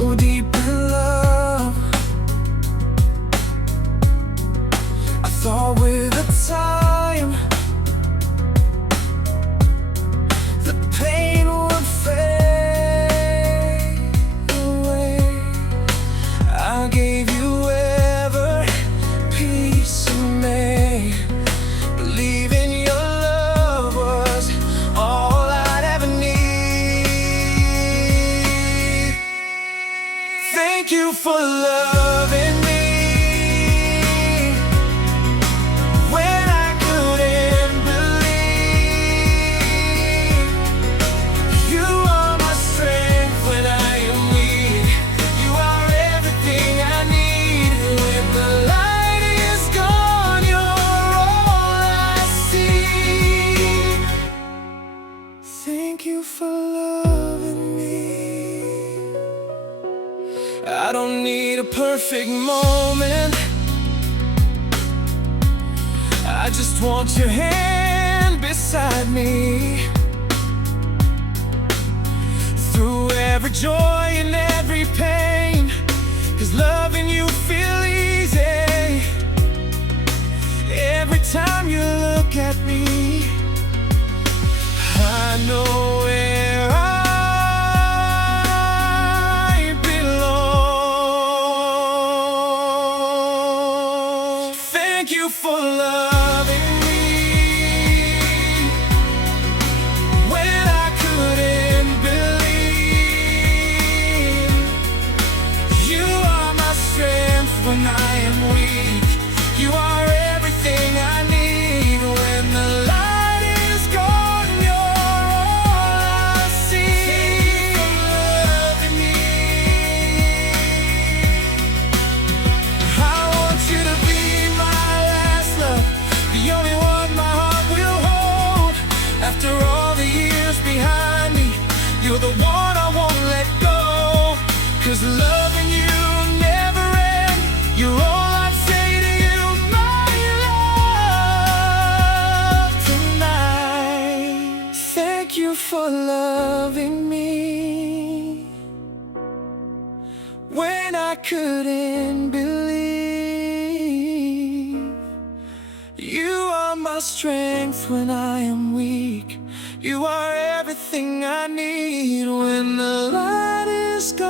so deep in love. I thought with the time the pain would fade away. I gave you ever peace of me, believing your love was all I'd ever need. Thank you for loving me when I couldn't believe. You are my strength when I am weak. You are everything I need. When the light is gone, you're all I see. Thank you for loving me. I don't need a perfect moment. I just want your hand beside me through every joy and every pain. 'Cause loving you feel easy every time you look at me. I know where I belong. Thank you for loving me when I couldn't believe. You are my strength when I am weak. You are everything I need. When the light is gone, you're all I see. Loving me, I want you to be my last love, the only one my heart will hold. After all the years behind me, you're the one I won't let go. 'Cause loving you never ends. You're all I'd say to you, my love, tonight. Thank you for loving me when I couldn't believe. You are my strength when I am weak. You are everything I need. When the light is gone,